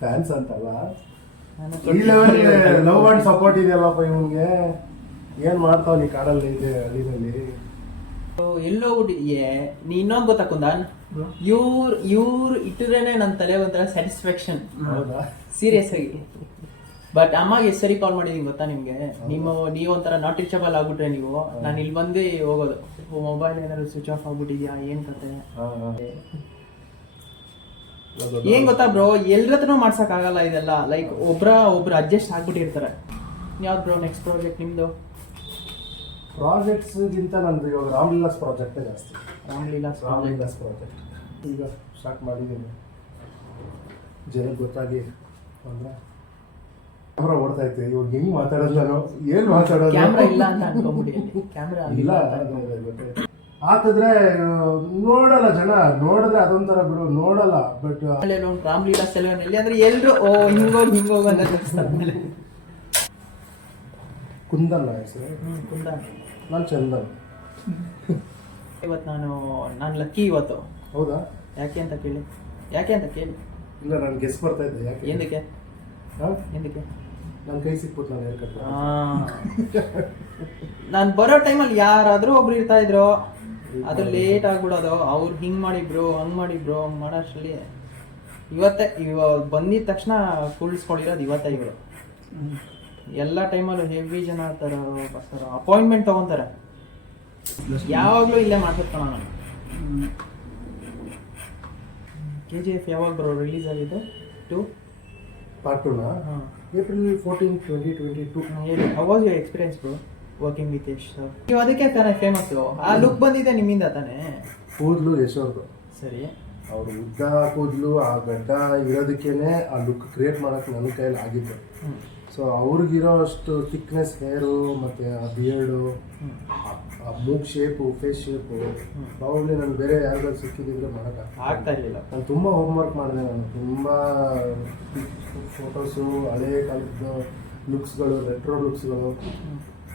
Fans ಅಂತಲ್ಲ, ಈ ಲೆವೆಲ್ಗೆ ಲವ್ ಅಂಡ್ ಸಪೋರ್ಟ್ ಇದೆಯಲ್ಲಪ್ಪ ಇವನ್ಗೆ. ಏನ್ ಮಾಡ್ತಾವ ನೀ ಕಾಡಲ್ಲಿ ಇದೆ ಹಳ್ಳಿನಲ್ಲಿ. ಎಲ್ಲೋಗ್ಬಿಟ್ಟಿದ್ಯೆ ನೀ ಇನ್ನೊಂದು ಗೊತ್ತಾ ಕುಂದನ್, ಇವ್ರು ಇಟ್ಟರೇನೆ ನನ್ನ ತಲೆ ಒಂಥರ ಸ್ಯಾಟಿಸ್ಫ್ಯಾಕ್ಷನ್. ಹೌದಾ? ಸೀರಿಯಸ್ ಆಗಿ. ಬಟ್ ಅಮ್ಮಗೆ ಎಷ್ಟು ಸರಿ ಕಾಲ್ ಮಾಡಿದೀನಿ ಗೊತ್ತಾ ನಿಮ್ಗೆ, ನೀವು ಒಂಥರ ನಾಟ್ ರೀಚಬಲ್ ಆಗ್ಬಿಟ್ರೆ ನೀವು, ನಾನು ಇಲ್ಲಿ ಬಂದು ಹೋಗೋದು, ಮೊಬೈಲ್ ಏನಾದ್ರು ಸ್ವಿಚ್ ಆಫ್ ಆಗ್ಬಿಟ್ಟಿದ್ಯಾ ಏನ್ ಕತೆ. ಏನ್ ಗೊತ್ತಾ ಬ್ರೋ, ಎಲ್ರ ಹತ್ರನೂ ಮಾಡ್ಸಕ್ ಆಗಲ್ಲ ಇದೆಲ್ಲ. ಲೈಕ್ ಒಬ್ರು ಅಡ್ಜಸ್ಟ್ ಆಗ್ಬಿಟ್ಟಿರ್ತಾರೆ. ಯಾವ್ದು ಬ್ರೋ ನೆಕ್ಸ್ಟ್ ಪ್ರಾಜೆಕ್ಟ್ ನಿಮ್ದು? ಪ್ರಾಜೆಕ್ಟ್ಸ್ಗಿಂತ ನಂದು ಇವಾಗ ರಾಮ್ಲೀಲಾಸ್ ಪ್ರಾಜೆಕ್ಟೇ ಜಾಸ್ತಿ. ರಾಮ್ಲೀಲಾಸ್ ಪ್ರಾಜೆಕ್ಟ್ ಈಗ ಸ್ಟಾರ್ಟ್ ಮಾಡಿದ್ದೀನಿ. ಜನಕ್ಕೆ ಗೊತ್ತಾಗಿ ಅಂದ್ರೆ ಕ್ಯಾಮ್ರಾ ಓಡ್ತಾ ಇತ್ತು. ಇವಾಗ ಹೆಂಗ್ ಮಾತಾಡೋದು, ನಾನು ಏನ್ ಮಾತಾಡೋದು, ಕ್ಯಾಮ್ರಾ ಇಲ್ಲ ಅಂತ ಅನ್ಕೊಂಡ್ಬಿಡಿ. ಕ್ಯಾಮ್ರಾ ಇಲ್ಲ ಹಾಕಿದ್ರೆ ನೋಡಲ್ಲ ಜನ, ನೋಡಿದ್ರೆ ಅದೊಂಥರ ಬಿಡು ನೋಡಲ್ಲ. ಬಟ್ ರಾಮ್ಲೀಲಾಸ್ ಎಲ್ಲಿ ಅಂದ್ರೆ ಎಲ್ರು ಹಿಂಗೋಗ ಅಂತ ತೋರಿಸ್ತಾರೆ. ಕುಂದನ್ ಹೆಸರು, ಕುಂದನ್. ನಾನು ಚಂದನ್. ಇವತ್ತು ನಾನು ಲಕ್ಕಿ ಇವತ್ತು. ಹೌದಾ? ಯಾಕೆ ಅಂತ ಕೇಳಿ. ಇಲ್ಲ, ನಾನು ಗೆಸ್ ಬರ್ತಾ ಇದ್ದೆ. ಯಾಕೆ? ಏನಕ್ಕೆ ನನ್ನ ಕೈ ಸಿಕ್ಬಿಟ್ಟು ನಾನು ಹೇರ್ ಕಟ್. ನಾನು ಬರೋ ಟೈಮಲ್ಲಿ ಯಾರಾದ್ರೂ ಒಬ್ರು ಇರ್ತಾ ಇದ್ರು, ಅದು ಲೇಟ್ ಆಗ್ಬಿಡೋದು. ಅವ್ರು ಹಿಂಗ್ ಮಾಡಿಬ್ರು ಹಂಗ್ ಮಾಡಿಬ್ರು ಹಂಗ್ ಮಾಡೋಷ್ಟರಲ್ಲಿ ಇವಾಗ ಬಂದಿದ ತಕ್ಷಣ ಕೂಡಿಸ್ಕೊಂಡಿರೋದು ಇವತ್ತೇ. ಇವರು ಎಲ್ಲ ಟೈಮಲ್ಲೂ ಹೆವಿ ಜನ ಬರ್ತಾರ, ಅಪಾಯಿಂಟ್ಮೆಂಟ್ ತಗೊಂತಾರೆ. ಯಾವಾಗಲೂ ಇಲ್ಲೇ ಮಾಡ್ತಿರ್ತಾನ ನಾನು. KGF ಯಾವಾಗ ಬರೋ ರಿಲೀಸ್ ಆಗಿದೆ? Part 2 April 14, 2022. How was your experience bro working with Yash sir? ನೀವು ಅದಕ್ಕೆ ತಾನೇ ಫೇಮಸ್. ಆ ಲುಕ್ ಬಂದಿದೆ ನಿಮ್ಮಿಂದ ತಾನೇ. ಕೂದಲು ಯಶ್ ಅವ್ರದ್ದು. ಸರಿ, ಅವ್ರು ಉದ್ದ ಕೂದಲು, ಆ ಗಡ್ಡ ಇರೋದಕ್ಕೇನೆ ಆ ಲುಕ್ ಕ್ರಿಯೇಟ್ ಮಾಡೋಕ್ಕೆ ನನ್ನ ಕೈಯಲ್ಲಿ ಆಗಿತ್ತು. ಸೊ ಅವ್ರಿಗಿರೋ ಅಷ್ಟು ಥಿಕ್ನೆಸ್ ಹೇರು ಮತ್ತು ಆ ಬಿಯರ್ಡು, ಆ ಮೂಗ್ ಶೇಪು, ಫೇಸ್ ಶೇಪು ಪ್ರಾಬಬ್ಲಿ ನಾನು ಬೇರೆ ಯಾರಿಗಾದ್ರು ಸಿಕ್ಕಿದ್ರೆ ಆಗ್ತಾ ಇರಲಿಲ್ಲ. ನಾನು ತುಂಬ ಹೋಮ್ವರ್ಕ್ ಮಾಡಿದೆ. ನಾನು ತುಂಬ ಫೋಟೋಸು, ಹಳೇ ಕಾಲದ ಲುಕ್ಸ್ಗಳು, ರೆಟ್ರೋ ಲುಕ್ಸ್ಗಳು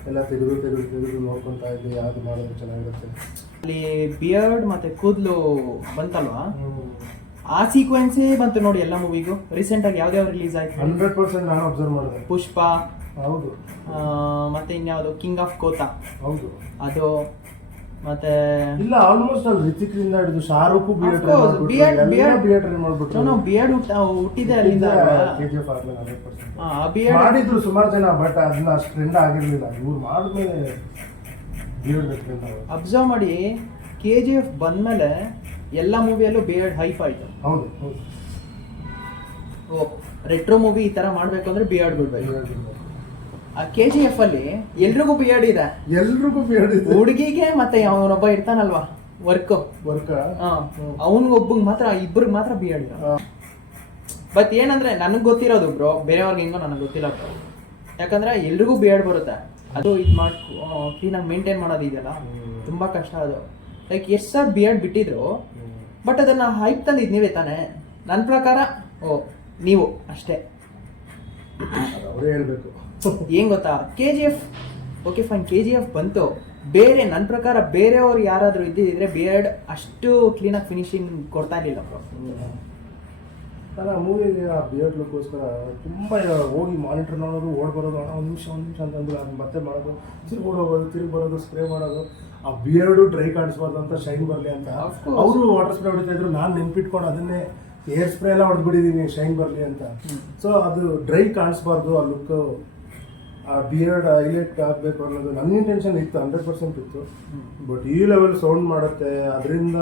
ಎಲ್ಲ ತೆಗೆದು ನೋಡ್ಕೊತಾ ಇದ್ದೆ, ಯಾವ್ದು ಮಾಡಿದ್ರೆ ಚೆನ್ನಾಗಿರುತ್ತೆ. ಅಲ್ಲಿ ಬಿಯರ್ಡ್ ಮತ್ತೆ ಕೂದಲು ಬಂತಲ್ವಾ, ಆ ಸೀಕ್ವೆನ್ಸೇ ಬಂತು ನೋಡಿ ಎಲ್ಲ ಮೂವಿಗೂ. ರೀಸೆಂಟ್ ಆಗಿ ಯಾವ್ದಾವ್ ರಿಲೀಸ್ ಆಯ್ತು? 100% ನಾನು ಅಬ್ಸರ್ವ್ ಮಾಡಿದೆ. ಪುಷ್ಪ, ಹೌದು, ಮತ್ತೆ ಇನ್ಯಾವುದು ಕಿಂಗ್ ಆಫ್ ಕೋತಾ, ಹೌದು ಅದು. ಮತ್ತೆ ಇಲ್ಲ, ಆಲ್ಮೋಸ್ಟ್ ಅಲ್ಲಿ ರಿತಿಕ್ ರಿಂದ ಹಿಡಿದು ಶಾರುಖ್ ಬಿಯರ್ಡ್ ಹುಟ್ಟಿದೆ ಅಲ್ಲಿಂದ. ಮಾಡಿದ್ರು ಸುಮಾರು ಜನ, ಬಟ್ ಅದನ್ನ ಅಷ್ಟು ಟ್ರೆಂಡ್ ಆಗಿರ್ಲಿಲ್ಲ. ಇವ್ರು ಮಾಡಿದ್ಮೇಲೆ ಅಬ್ಸರ್ವ್ ಮಾಡಿ, KGF ಬಂದ್ಮೇಲೆ ಎಲ್ಲ ಮೂವಿಯಲ್ಲೂ ಬಿಯರ್ಡ್ ಹೈಪ್ ಆಯ್ತು. ಹೌದು, ರೆಟ್ರೋ ಮೂವಿ ಈ ತರ ಮಾಡ್ಬೇಕು ಅಂದ್ರೆ ಬಿಯರ್ಡ್ ಬಿಡ್ಬೇಕು. ಆ KGF ಅಲ್ಲಿ ಎಲ್ರಿಗೂ ಬಿಯರ್ಡ್ ಇದೆ. ಹುಡುಗಿಗೆ ಮತ್ತೆ ಅವನೊಬ್ಬ ಇರ್ತಾನಲ್ವಾ ವರ್ಕ್ ಅವನಿಗೊಬ್ಬಂಗ್ ಮಾತ್ರ, ಇಬ್ಬರಿಗೆ ಮಾತ್ರ ಬಿಯರ್ಡ್ ಇಲ್ಲ. ಬಟ್ ಏನಂದ್ರೆ ನನಗ್ ಗೊತ್ತಿರೋದು ಬ್ರೋ, ಬೇರೆಯವ್ರಿಗೆ ಹೆಂಗೋ ನನಗೆ ಗೊತ್ತಿಲ್ಲ ಬ್ರೋ. ಯಾಕಂದ್ರೆ ಎಲ್ರಿಗೂ ಬಿಯರ್ಡ್ ಬರುತ್ತೆ. ಅದು ಇದು ಮಾಡಿ ಕ್ಲೀನಾಗಿ ಮೇಂಟೈನ್ ಮಾಡೋದು ಇದೆಯಲ್ಲ, ತುಂಬಾ ಕಷ್ಟ ಅದು. ಲೈಕ್ ಎಷ್ಟು ಸರ್ ಬಿಯರ್ಡ್ ಬಿಟ್ಟಿದ್ರು, ಬಟ್ ಅದನ್ನ ಹೈಪ್ ತಂದಿದ್ ನೀವೇ ತಾನೆ. ನನ್ನ ಪ್ರಕಾರ ನೀವು ಅಷ್ಟೇ. ಹೇಳ್ಬೇಕು ಏನ್ ಗೊತ್ತಾ, KGF ಓಕೆ ಫೈನ್, KGF ಬಂತು. ಬೇರೆ ನನ್ನ ಪ್ರಕಾರ ಬೇರೆಯವ್ರು ಯಾರಾದ್ರೂ ಇದ್ದಿದ್ರೆ ಬಿಯರ್ಡ್ ಅಷ್ಟು ಕ್ಲೀನಾಗಿ ಫಿನಿಶಿಂಗ್ ಕೊಡ್ತಾ ಇರಲಿಲ್ಲ ಬ್ರೋ. ಅಲ್ಲ, ಮೂವಿಲಿ ಆ ಬಿಯರ್ಡ್ ಲುಕ್ಕೋಸ್ಕರ ತುಂಬ ಹೋಗಿ ಮಾನಿಟರ್ ನೋಡೋದು, ಬರೋದು, ಒಂದು ನಿಮಿಷ ಅಂತಂದ್ರೆ ಅದನ್ನ ಮತ್ತೆ ಮಾಡೋದು, ತಿರುಗಿ ಬರೋದು, ಸ್ಪ್ರೇ ಮಾಡೋದು. ಆ ಬಿಯರ್ಡು ಡ್ರೈ ಕಾಣಿಸ್ಬಾರ್ದು ಅಂತ, ಶೈನ್ ಬರಲಿ ಅಂತ ಅವರು ವಾಟರ್ ಸ್ಪ್ರೇ ಹೊಡಿತಾ ಇದ್ರು. ನಾನು ನೆನ್ಪಿಟ್ಕೊಂಡು ಅದನ್ನೇ ಏರ್ ಸ್ಪ್ರೇ ಎಲ್ಲ ಹೊಡೆದ್ಬಿಟ್ಟಿದ್ದೀನಿ ಶೈನ್ ಬರಲಿ ಅಂತ. ಸೊ ಅದು ಡ್ರೈ ಕಾಣಿಸ್ಬಾರ್ದು, ಆ ಲುಕ್, ಆ ಬಿಯರ್ಡ್ ಹೈಲೈಟ್ ಆಗಬೇಕು ಅನ್ನೋದು ನನ್ನ ಇಂಟೆನ್ಷನ್ ಇತ್ತು, 100% ಇತ್ತು. ಬಟ್ ಈ ಲೆವೆಲ್ ಸೌಂಡ್ ಮಾಡುತ್ತೆ, ಅದರಿಂದ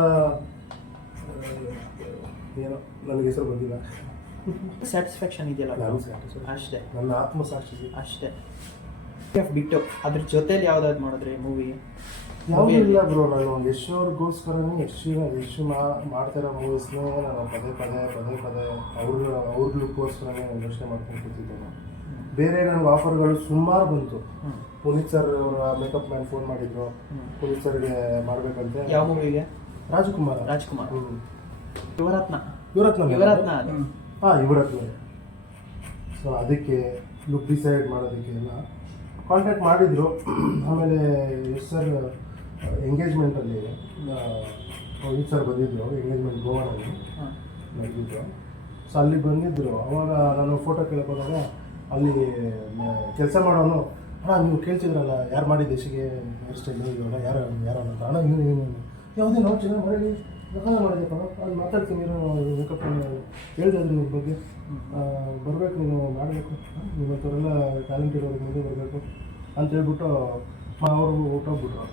ಏನೋ ನನಗೆ ಹೆಸರು ಬಂದಿಲ್ಲ. ಸ್ಯಾಟಿಸ್ಫ್ಯಾಕ್ಷನ್ ಇದೆಯಲ್ಲ ಅಷ್ಟೇ, ನನ್ನ ಆತ್ಮಸಾಕ್ಷಿ ಅಷ್ಟೇ. ಬಿಟ್ಟು ಅದ್ರ ಜೊತೆಲಿ ಯಾವ್ದಾದ್ರು ಮಾಡಿದ್ರೆ ಮೂವಿ ಯಾವುದೂ ಇಲ್ಲ ಬ್ರೋ. ನಾನು ಯಶ್ ಅವ್ರಿಗೋಸ್ಕರನೇ ಯಶ್ ಮಾಡ್ತಿರೋ ಮೂವೀಸ್ನೇ ನಾನು ಪದೇ ಅವ್ರ ಲುಕ್ಕೋಸ್ಕರನೇ ಯೋಚನೆ ಮಾಡ್ಕೊಂಡು ಕೂತಿದ್ದೇನೆ. ಬೇರೆ ನನಗೆ ಆಫರ್ಗಳು ಸುಮಾರು ಬಂತು. ಪುನೀತ್ ಸರ್ ಅವರ ಮೇಕಪ್ ಮ್ಯಾನ್ ಫೋನ್ ಮಾಡಿದ್ರು, ಪುನೀತ್ ಸರ್ಗೆ ಮಾಡ್ಬೇಕಂತೆ. ಯಾವ ಮೂವಿಗೆ? ರಾಜ್ಕುಮಾರ್. ಯುವರತ್ನ. ಸೊ ಅದಕ್ಕೆ ಲುಕ್ ಡಿಸೈಡ್ ಮಾಡೋದಕ್ಕೆ ಎಲ್ಲ ಕಾಂಟ್ಯಾಕ್ಟ್ ಮಾಡಿದ್ರು. ಆಮೇಲೆ ಯಶ್ ಸರ್ ಎಂಗೇಜ್ಮೆಂಟಲ್ಲಿ ಪುನೀತ್ ಸರ್ ಬಂದಿದ್ರು. ಎಂಗೇಜ್ಮೆಂಟ್ ಗೋವಾನಲ್ಲಿ ನಡೆದಿದ್ರು. ಸೊ ಅಲ್ಲಿ ಬಂದಿದ್ದರು. ಅವಾಗ ನಾನು ಫೋಟೋ ಕೇಳಕ್ಕೆ ಹೋದಾಗ ಅಲ್ಲಿ ಕೆಲಸ ಮಾಡೋನು, ಅಣ್ಣ ನೀವು ಕೇಳ್ತಿದ್ರಲ್ಲ ಯಾರು ಮಾಡಿ ದೇಶಿಗೆ ಹೇರ್ ಸ್ಟೈಲು ಇವಾಗ ಯಾರು ಅಂತ, ಅಣ್ಣ ಏನು ಯಾವುದೇ ನಾವು ಚೆನ್ನಾಗಿ ಮಾಡಿ ಪ್ರಕಾರ ಮಾಡಿದೆ ಕಣ, ಅಲ್ಲಿ ಮಾತಾಡ್ತೀನಿ ಮೇಕಪ್ ಹೇಳ್ತಾ ಇದ್ದೀನಿ ನಿಮ್ಮ ಬಗ್ಗೆ, ಬರಬೇಕು ನೀನು ಮಾಡಬೇಕು, ಇವತ್ತವರೆಲ್ಲ ಟ್ಯಾಲೆಂಟ್ ಇರೋರಿಗೆ ಮುಂದೆ ಬರಬೇಕು ಅಂತ ಹೇಳ್ಬಿಟ್ಟು ಅವರು ಹೊಟ್ಟೋಗ್ಬಿಟ್ರು.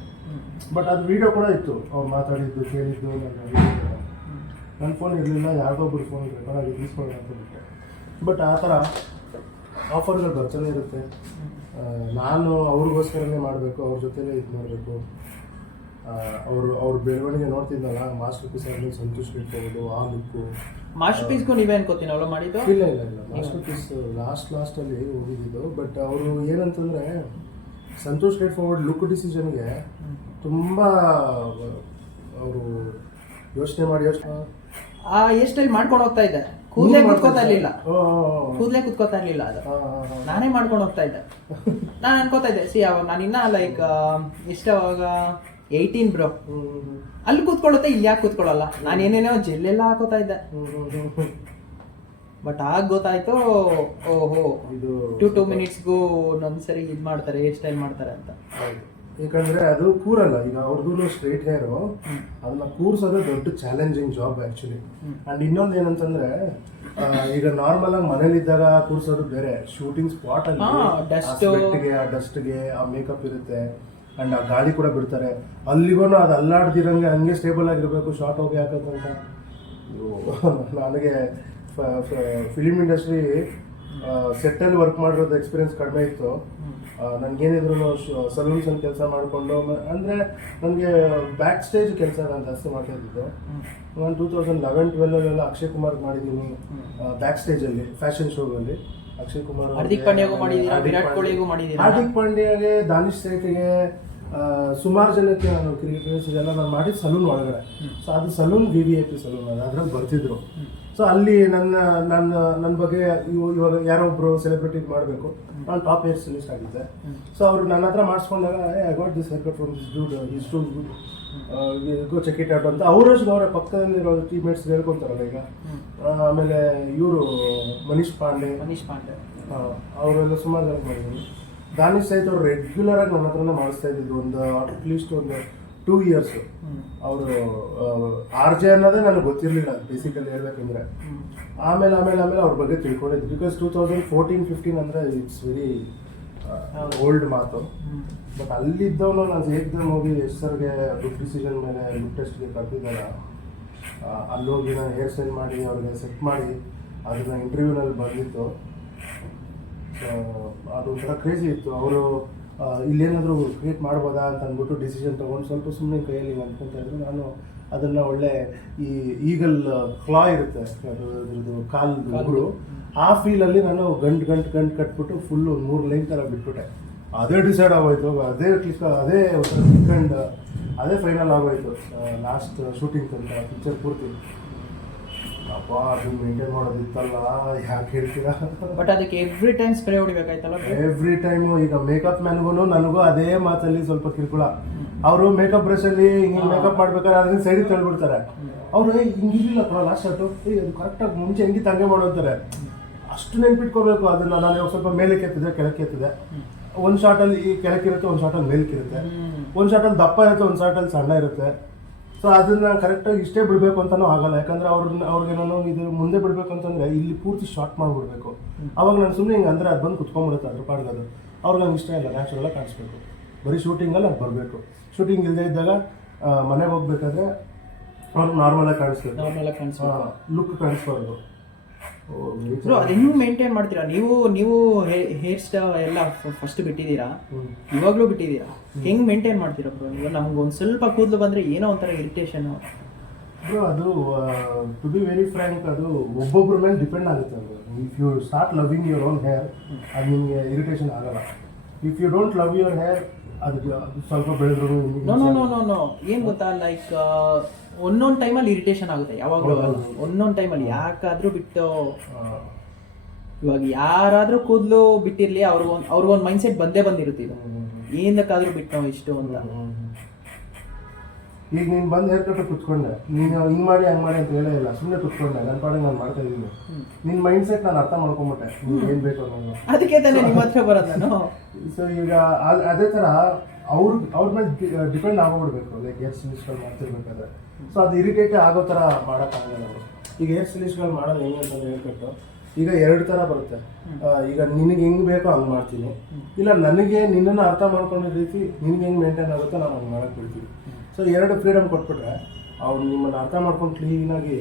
ಬಟ್ ಅದು ವೀಡಿಯೋ ಕೂಡ ಇತ್ತು, ಅವ್ರು ಮಾತಾಡಿದ್ದು ಕೇಳಿದ್ದು. ನನ್ನ ಫೋನ್ ಇರಲಿಲ್ಲ, ಯಾರಿಗೊಬ್ಬರು ಫೋನ್ ರೆಕಾರ್ಡ್ ಆಗಿ ತೀಸ್ಕೊಳ್ಳೋಣ ಅಂತ ಬಿಟ್ಟೆ. ಬಟ್ ಆ ಥರ ಆಫರ್ಗಳು ಬರ್ತಾನೆ ಇರುತ್ತೆ. ನಾನು ಅವ್ರಿಗೋಸ್ಕರನೇ ಮಾಡಬೇಕು, ಅವ್ರ ಜೊತೆಲೇ ಇದು ಮಾಡಬೇಕು. ಅವ್ರ ಬೆಳವಣಿಗೆ ನೋಡ್ತಿದ್ದಲ್ಲ, ಮಾಸ್ಟರ್ ಪೀಸ್ ಆಗಲಿ, ಸಂತೋಷ್ ಬಿಟ್ಬೋದು, ಆ ಲುಕ್ಕು. ಮಾಸ್ಟರ್ ಪೀಸ್ಗೂ ನೀವೇ ಅನ್ಕೋತೀನಿ ಅವಳು ಮಾಡಿದ್ದು? ಇಲ್ಲ ಮಾಸ್ಟರ್ ಪೀಸ್ ಲಾಸ್ಟಲ್ಲಿ ಹೋಗಿದ್ದು. ಬಟ್ ಅವರು ಏನಂತಂದರೆ ಸಂತೋಷ್ ಸ್ಟ್ರೇಟ್ ಫಾರ್ವರ್ಡ್ ಲುಕ್ ಡಿಸಿಷನ್ಗೆ ತುಂಬ ಅವರು ಯೋಚನೆ ಮಾಡಿ ಆ ಹೇರ್ ಸ್ಟೈಲ್ ಮಾಡ್ಕೊಂಡು ಹೋಗ್ತಾ ಇದ್ದೆ. ಕೂದಲೇ ಕುತ್ಕೋತಾ ಇರ್ಲಿಲ್ಲ ಅದು, ನಾನೇ ಮಾಡ್ಕೊಂಡು ಹೋಗ್ತಾ ಇದ್ದೆ. ನಾನು ಅನ್ಕೋತಾ ಇದ್ದೆ, ಅವಾಗ ನಾನು ಇನ್ನ ಲೈಕ್ ಎಷ್ಟು ಅವಾಗ 18 ಬ್ರೋ, ಅಲ್ಲಿ ಕೂತ್ಕೊಳ್ಳುತ್ತೆ, ಇಲ್ಲಿ ಯಾಕೆ ಕೂತ್ಕೊಳ್ಳಲ್ಲ, ನಾನು ಏನೇನೋ ಜೆಲ್ಲೆಲ್ಲ ಹಾಕೋತಾ ಇದ್ದೆ. ಬಟ್ ಆಗ ಗೊತ್ತಾಯ್ತು, ಓಹೋ ಇದು 2 ಮಿನಿಟ್ಸ್ಗೂ ಒಂದ್ಸರಿ ಇದು ಮಾಡ್ತಾರೆ, ಹೇರ್ ಸ್ಟೈಲ್ ಮಾಡ್ತಾರೆ ಅಂತ. ಯಾಕಂದ್ರೆ ಅದು ಕೂರಲ್ಲ. ಈಗ ಅವ್ರದ್ದು ಸ್ಟ್ರೈಟ್ ಹೇರು, ಅದನ್ನ ಕೂರ್ಸೋದೇ ದೊಡ್ಡ ಚಾಲೆಂಜಿಂಗ್ ಜಾಬ್ ಆಕ್ಚುಲಿ. ಅಂಡ್ ಇನ್ನೊಂದು ಏನಂತಂದ್ರೆ, ಈಗ ನಾರ್ಮಲ್ ಆಗಿ ಮನೇಲಿದ್ದಾಗ ಕೂರ್ಸೋದು ಬೇರೆ, ಶೂಟಿಂಗ್ ಸ್ಪಾಟ್ ಅಲ್ಲಿ ಆ ಡಸ್ಟ್ಗೆ ಆ ಮೇಕಪ್ ಇರುತ್ತೆ, ಅಂಡ್ ಆ ಗಾಳಿ ಕೂಡ ಬಿಡ್ತಾರೆ, ಅಲ್ಲಿಗೂ ಅದು ಅಲ್ಲಾಡ್ದಿರಂಗೆ ಹಂಗೆ ಸ್ಟೇಬಲ್ ಆಗಿರ್ಬೇಕು, ಶಾರ್ಟ್ ಹೋಗಿ ಹಾಕೋದಂತ. ನನಗೆ ಫಿಲಿಮ್ ಇಂಡಸ್ಟ್ರಿ ಸೆಟ್ಟಲ್ಲಿ ವರ್ಕ್ ಮಾಡಿರೋದು ಎಕ್ಸ್ಪೀರಿಯನ್ಸ್ ಕಡಿಮೆ ಇತ್ತು. ನನಗೇನಿದ್ರು ಸಲೂನ್ಸಲ್ಲಿ ಕೆಲಸ ಮಾಡಿಕೊಂಡು, ಅಂದರೆ ನನಗೆ ಬ್ಯಾಕ್ ಸ್ಟೇಜ್ ಕೆಲಸ ನಾನು ಜಾಸ್ತಿ ಮಾಡ್ತಾ ಇದ್ದಿದ್ದು. ನಾನು 2011-12 ಅಕ್ಷಯ್ ಕುಮಾರ್ಗೆ ಮಾಡಿದ್ದೀನಿ ಬ್ಯಾಕ್ ಸ್ಟೇಜಲ್ಲಿ, ಫ್ಯಾಷನ್ ಶೋಗಳಲ್ಲಿ. ಅಕ್ಷಯ್ ಕುಮಾರ್, ಹಾರ್ದಿಕ್ ಪಾಂಡ್ಯಗೆ, ದಾನಿಶ್ ಸೇಠಿಗೆ, ಸುಮಾರು ಜನಕ್ಕೆ ನಾನು ಕ್ರಿಯೇಟರ್ಸ್ ಇದೆಲ್ಲ ನಾನು ಮಾಡಿದ್ದು ಸಲೂನ್ ಒಳಗಡೆ. ಸೊ ಅದು ಸಲೂನ್ VIP ಸಲೂನ್, ಅದ್ರಲ್ಲಿ ಬರ್ತಿದ್ರು. ಸೊ ಅಲ್ಲಿ ನನ್ನ ಬಗ್ಗೆ ಇವಾಗ ಯಾರೋ ಒಬ್ರು ಸೆಲೆಬ್ರಿಟಿ ಮಾಡಬೇಕು, ನಾನು ಟಾಪ್ ಹೇರ್ ಸ್ಟೈಲಿಸ್ಟ್ ಆಗಿದ್ದೆ. ಸೊ ಅವರು ನನ್ನ ಹತ್ರ ಮಾಡಿಸ್ಕೊಂಡಾಗ, I got this hair cut from this dude, is too good, go check it out ಅಂತ ಅವರ ಪಕ್ಕದಲ್ಲಿರೋ ಟೀಮ್ಮೇಟ್ಸ್ ಹೇಳ್ಕೊತಾರಲ್ಲ ಈಗ. ಆಮೇಲೆ ಇವರು ಮನೀಶ್ ಪಾಂಡೆ ಅವರೆಲ್ಲ ಸುಮಾರು ಜನ ಮಾಡಿದ್ರು. ದಾನಿಶ್ ಸಹಿತ ಅವ್ರು ರೆಗ್ಯುಲರ್ ಆಗಿ ನನ್ನ ಹತ್ರನೇ ಮಾಡಿಸ್ತಾ ಇದ್ದಿದ್ದು, ಒಂದು ಅಟ್ಲೀಸ್ಟ್ ಒಂದು 2 years. ಅವರು RJ ಅನ್ನೋದೇ ನನಗೆ ಗೊತ್ತಿರಲಿಲ್ಲ ಬೇಸಿಕಲಿ ಹೇಳ್ಬೇಕಂದ್ರೆ. ಆಮೇಲೆ ಅವ್ರ ಬಗ್ಗೆ ತಿಳ್ಕೊಂಡಿದ್ದು, ಬಿಕಾಸ್ 2014-15 ಅಂದರೆ ಇಟ್ಸ್ ವೆರಿ ಓಲ್ಡ್ ಮಾತು. ಬಟ್ ಅಲ್ಲಿದ್ದವನು ನಾನು ಏಕ್ದಮ್ ಹೋಗಿ ಸರ್ಗೆ ಲುಕ್ ಡಿಸಿಷನ್ ಮೇಲೆ ಲುಕ್ ಟೆಸ್ಟ್ಗೆ ಕರೆದಿದ್ದಾರ, ಅಲ್ಲಿ ಹೋಗಿ ನಾನು ಹೇರ್ ಸ್ಟೈಲ್ ಮಾಡಿ ಅವ್ರಿಗೆ ಸೆಟ್ ಮಾಡಿ ಅದನ್ನ ಇಂಟರ್ವ್ಯೂನಲ್ಲಿ ಬಂದಿತ್ತು. ಅದೊಂಥರ ಕ್ರೇಜಿ ಇತ್ತು. ಅವರು ಇಲ್ಲೇನಾದರೂ ಕ್ರಿಯೇಟ್ ಮಾಡ್ಬೋದಾ ಅಂತ ಅಂದ್ಬಿಟ್ಟು ಡಿಸಿಷನ್ ತೊಗೊಂಡು ಸ್ವಲ್ಪ ಸುಮ್ಮನೆ ಕೈಯಲ್ಲಿ ಅಂದ್ಕೊತ ಇದ್ರು. ನಾನು ಅದನ್ನು ಒಳ್ಳೆ ಈ ಈಗಲ್ ಕ್ಲಾ ಇರುತ್ತೆ ಅದ್ರದ್ದು ಕಾಲು ಉಗುರು, ಆ ಫೀಲಲ್ಲಿ ನಾನು ಗಂಟು ಕಟ್ಬಿಟ್ಟು ಫುಲ್ಲು 3 ಲೈನ್ ಥರ ಬಿಟ್ಬಿಟ್ಟೆ. ಅದೇ ಡಿಸೈಡ್ ಆಗೋಯ್ತು, ಅದೇ ಕ್ಲಿಕ್ ಅದೇ ಫೈನಲ್ ಆಗೋಯ್ತು ಲಾಸ್ಟ್ ಶೂಟಿಂಗ್ ತನಕ ಪಿಕ್ಚರ್ ಪೂರ್ತಿ. ಅಪ್ಪ ಅದು ಮೇಂಟೈನ್ ಮಾಡೋದಿತ್ತಲ್ಲ, ಯಾಕೆ ಹೇಳ್ತೀರಾ. ಬಟ್ ಅದಕ್ಕೆ ಎವ್ರಿ ಟೈಮ್ ಸ್ಪ್ರೇ ಹೊಡಿಬೇಕಾಯ್ತಲ್ಲ? Every time. ಈಗ ಮೇಕಪ್ ಮ್ಯಾನ್ಗೂ ನನಗೂ ಅದೇ ಮಾತಲ್ಲಿ ಸ್ವಲ್ಪ ಕಿರುಕುಳ. ಅವರು ಮೇಕಪ್ ಬ್ರಷಲ್ಲಿ ಹಿಂಗೆ ಮೇಕಪ್ ಮಾಡ್ಬೇಕಾದ್ರೆ ಅದನ್ನ ಸೈಡಿಗೆ ತಳ್ಬಿಡ್ತಾರೆ. ಅವರು ಹಿಂಗಿರಲಿಲ್ಲ ಕಣ ಲಾಸ್ಟ್ ಶಾಟು, ಅದು ಕರೆಕ್ಟಾಗಿ ಮುಂಚೆ ಹೆಂಗಿತ್ತು ಹಂಗೆ ಮಾಡೋಂತಾರೆ. ಅಷ್ಟು ನೆನ್ಪಿಟ್ಕೋಬೇಕು ಅದನ್ನು. ನಾನು ಇವಾಗ ಸ್ವಲ್ಪ ಮೇಲೆ ಕೆತ್ತಿದೆ, ಕೆಳಕ್ಕೆ ಕೆತ್ತಿದೆ. ಒಂದು ಶಾರ್ಟಲ್ಲಿ ಈ ಕೆಳಕ್ಕಿರುತ್ತೆ, ಒಂದು ಶಾರ್ಟಲ್ಲಿ ಮೇಲ್ಕಿರುತ್ತೆ, ಒಂದು ಶಾರ್ಟಲ್ಲಿ ದಪ್ಪ ಇರುತ್ತೆ, ಒಂದು ಶಾರ್ಟಲ್ಲಿ ಸಣ್ಣ ಇರುತ್ತೆ. ಸೊ ಅದನ್ನ ಕರೆಕ್ಟಾಗಿ ಇಷ್ಟೇ ಬಿಡಬೇಕು ಅಂತಲೂ ಆಗಲ್ಲ. ಯಾಕಂದರೆ ಅವ್ರಿಗೆ ನಾನು ಇದು ಮುಂದೆ ಬಿಡಬೇಕು ಅಂತಂದರೆ ಇಲ್ಲಿ ಪೂರ್ತಿ ಶಾರ್ಟ್ ಮಾಡಿಬಿಡ್ಬೇಕು. ಅವಾಗ ನಾನು ಸುಮ್ಮನೆ ಹಿಂಗೆ ಅಂದರೆ ಅದು ಬಂದು ಕುತ್ಕೊಂಡ್ಬಿಡುತ್ತೆ ಅದ್ರ ಪಾಡ್ಗದು. ಅವ್ರಿಗೆ ನಂಗೆ ಇಷ್ಟ ಇಲ್ಲ, ನ್ಯಾಚುರಲಾಗಿ ಕಾಣಿಸ್ಬೇಕು. ಬರೀ ಶೂಟಿಂಗಲ್ಲಿ ಅದು ಬರಬೇಕು. ಶೂಟಿಂಗ್ ಇಲ್ಲದೆ ಇದ್ದಾಗ ಮನೆಗೆ ಹೋಗ್ಬೇಕಾದ್ರೆ ಅವ್ರಿಗೆ ನಾರ್ಮಲಾಗಿ ಕಾಣಿಸ್ಬೇಕು, ಲುಕ್ ಕಾಣಿಸ್ಬಾರ್ದು. ಬ್ರೋ ಅದು ಹೆಂಗೆ ಮೇಂಟೈನ್ ಮಾಡ್ತೀರಾ ನೀವು ಹೇರ್ ಸ್ಟೈಲ್ ಎಲ್ಲ ಫಸ್ಟ್ ಬಿಟ್ಟಿದ್ದೀರಾ, ಇವಾಗಲೂ ಬಿಟ್ಟಿದ್ದೀರಾ, ಹೆಂಗೆ ಮೇಂಟೈನ್ ಮಾಡ್ತೀರಾ ಬ್ರೋ ನೀವು? ನಮ್ಗೆ ಒಂದು ಸ್ವಲ್ಪ ಕೂದಲು ಬಂದರೆ ಏನೋ ಒಂಥರ ಇರಿಟೇಷನ್ ಬ್ರೋ. ಅದು ಟು ಬಿ ವೆರಿ ಫ್ರ್ಯಾಂಕ್, ಅದು ಒಬ್ಬೊಬ್ಬರ ಮೇಲೆ ಡಿಪೆಂಡ್ ಆಗುತ್ತೆ. ಅದು if you start loving your own hair, ಅದು ನಿಮಗೆ ಇರಿಟೇಷನ್ ಆಗಲ್ಲ. If you don't love your hair, ಅದಕ್ಕೆ ಸ್ವಲ್ಪ ಬೆಳೆದ್ರು ನೋ ಏನು ಗೊತ್ತಾ, ಲೈಕ್ ಒಂದೊಂದು ಟೈಮಲ್ಲಿ ಇರಿಟೇಷನ್ ಆಗುತ್ತೆ, ಯಾವಾಗಲೂ ಒಂದೊಂದು ಟೈಮಲ್ಲಿ. ಯಾಕಾದರೂ ಬಿಟ್ಟು ಇವಾಗ ಯಾರಾದರೂ ಕೂದಲು ಬಿಟ್ಟಿರಲಿ, ಅವ್ರಿಗೊಂದು ಮೈಂಡ್ ಸೆಟ್ ಬಂದೇ ಬಂದಿರುತ್ತೆ, ಇದು ಏನಕ್ಕಾದರೂ ಬಿಟ್ಟು ನಾವು ಇಷ್ಟು ಅಂತ. ಈಗ ನೀನು ಬಂದು ಹೇರ್ ಕಟ್ ಕುತ್ಕೊಂಡೆ, ನೀನು ಹಿಂಗೆ ಮಾಡಿ ಹಂಗೆ ಮಾಡಿ ಅಂತ ಹೇಳೇ ಇಲ್ಲ, ಸುಮ್ಮನೆ ಕುತ್ಕೊಂಡೆ, ನನ್ನ ಪಾಡಿಗೆ ನಾನು ಮಾಡ್ತಾ ಇದ್ದೀನಿ. ನಿನ್ನ ಮೈಂಡ್ ಸೆಟ್ ನಾನು ಅರ್ಥ ಮಾಡ್ಕೊಂಬಿಟ್ಟೆ, ನೀನು ಏನು ಬೇಕು ಅನ್ನೋದು. ಅದಕ್ಕೆ ತಾನೇ ನಿಮ್ಮ ಹತ್ರ ಬರೋದು ನಾನು. ಸೊ ಈಗ ಅದೇ ಥರ ಅವ್ರ ಮೇಲೆ ಡಿಪೆಂಡ್ ಆಗೋಗ್ಬಿಡ್ಬೇಕು, ಲೈಕ್ ಏರ್ ಸ್ಟೈಲಿಶ್ಗಳು ಮಾಡ್ತಿರ್ಬೇಕಾದ್ರೆ. ಸೊ ಅದು ಇರಿಟೇಟ್ ಆಗೋ ಥರ ಮಾಡೋಕ್ಕಾಗಲ್ಲ ನಾವು. ಈಗ ಏರ್ ಸ್ಟೈಲಿಶ್ಗಳು ಮಾಡೋದು ಹೆಂಗೆ ಅಂತಂದ್ರೆ ಹೇರ್ ಕಟ್ಟು ಈಗ 2 ಥರ ಬರುತ್ತೆ. ಈಗ ನಿನಗೆ ಹೆಂಗೆ ಬೇಕೋ ಹಂಗೆ ಮಾಡ್ತೀನಿ, ಇಲ್ಲ ನನಗೆ ನಿನ್ನನ್ನು ಅರ್ಥ ಮಾಡ್ಕೊಂಡಿದ್ದ ರೀತಿ ನಿನ್ಗೆ ಹೆಂಗೆ ಮೇಂಟೈನ್ ಆಗುತ್ತೋ ನಾನು ಹಂಗೆ ಮಾಡಕ್ಕೆ ಬಿಡ್ತೀನಿ. ಸೊ 2 ಫ್ರೀಡಮ್ ಕೊಟ್ಬಿಟ್ರೆ ಅವ್ರು ನಿಮ್ಮನ್ನು ಅರ್ಥ ಮಾಡ್ಕೊಂಡು ಕ್ಲೀನಾಗಿ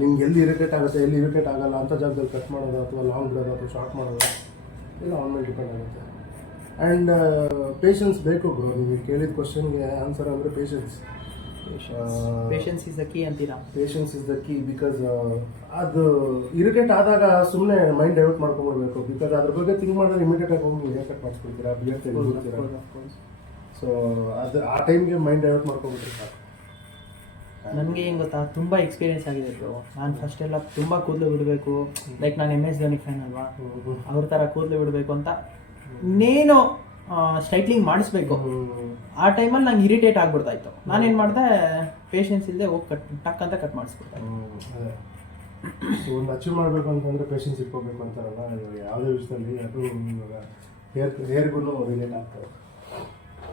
ನಿಮ್ಗೆ ಎಲ್ಲಿ ಇರಿಟೇಟ್ ಆಗುತ್ತೆ ಎಲ್ಲಿ ಇರಿಟೇಟ್ ಆಗಲ್ಲ ಅಂತ ಜಾಗದಲ್ಲಿ ಕಟ್ ಮಾಡೋದು ಅಥವಾ ಲಾಂಗ್ ಬಿಡೋದು ಅಥವಾ ಶಾರ್ಟ್ ಮಾಡೋದು ಇಲ್ಲ ಅವ್ನ ಮೇಲೆ ಡಿಪೆಂಡ್ ಆಗುತ್ತೆ. ಆ್ಯಂಡ್ ಪೇಷನ್ಸ್ ಬೇಕು ಬ್ರೋ. ನೀವು ಕೇಳಿದ ಕ್ವಶನ್ಗೆ ಆನ್ಸರ್ ಅಂದರೆ patience. Patience is the key ಅಂತೀರಾ? Patience is the key. Because ಅದು ಇರಿಟೇಟ್ ಆದಾಗ ಸುಮ್ಮನೆ ಮೈಂಡ್ ಡೈವರ್ಟ್ ಮಾಡ್ಕೊಂಡ್ಬಿಡ್ಬೇಕು. ಬಿಕಾಸ್ ಅದ್ರ ಬಗ್ಗೆ ಥಿಂಕ್ ಮಾಡಿದ್ರೆ ಇಮಿಡಿಯೇಟಾಗಿ ಹೋಗಿ ನೀವು ಹೇರ್ ಕಟ್ ಮಾಡಿಸ್ಕೊಳ್ತೀರಾ, ಬಿಯರ್ ತೆಗೆದುಕೊಳ್ತೀರಾ. ಸೊ ಅದು ಆ ಟೈಮ್ಗೆ ಮೈಂಡ್ ಡೈವರ್ಟ್ ಮಾಡ್ಕೊಂಡ್ಬಿಟ್ರೆ ಸಾಕು. ನನಗೆ ಏನು ಗೊತ್ತಾ, ತುಂಬ ಎಕ್ಸ್ಪೀರಿಯೆನ್ಸ್ ಆಗಿದೆ ಬ್ರೋ. ನಾನು ಫಸ್ಟ್ ಎಲ್ಲ ತುಂಬ ಕೂದಲು ಬಿಡಬೇಕು, ಲೈಕ್ ನಾನು MS ಧೋನಿ ಫ್ಯಾನ್ ಅಲ್ವಾ, ಅವ್ರ ಥರ ಕೂದಲು ಬಿಡಬೇಕು ಅಂತ ಇನ್ನೇನು ಸ್ಟ್ರೈಟ್ಲಿಂಗ್ ಮಾಡಿಸ್ಬೇಕು. ಆ ಟೈಮಲ್ಲಿ ನಂಗೆ ಇರಿಟೇಟ್ ಆಗ್ಬಿಡ್ತಾ ಇತ್ತು. ನಾನೇನು ಮಾಡಿದೆ, ಪೇಷನ್ಸ್ ಇಲ್ಲದೆ ಹೋಗಿ ಟಕ್ ಅಂತ ಕಟ್ ಮಾಡಿಸ್ಬಿಡ್ತಾ ಅದೇ. ಸೊ ಒಂದು ಅಚೀವ್ ಮಾಡಬೇಕು ಅಂತಂದರೆ ಪೇಷನ್ಸ್ ಇಟ್ಕೋಬೇಕು ಅಂತಾರಲ್ಲ, ಯಾವುದೇ ವಿಷಯದಲ್ಲಿ ಅದು ಇವಾಗ ಹೇರ್ಗೂ ರಿಲೇಟ್ ಆಗ್ತದೆ.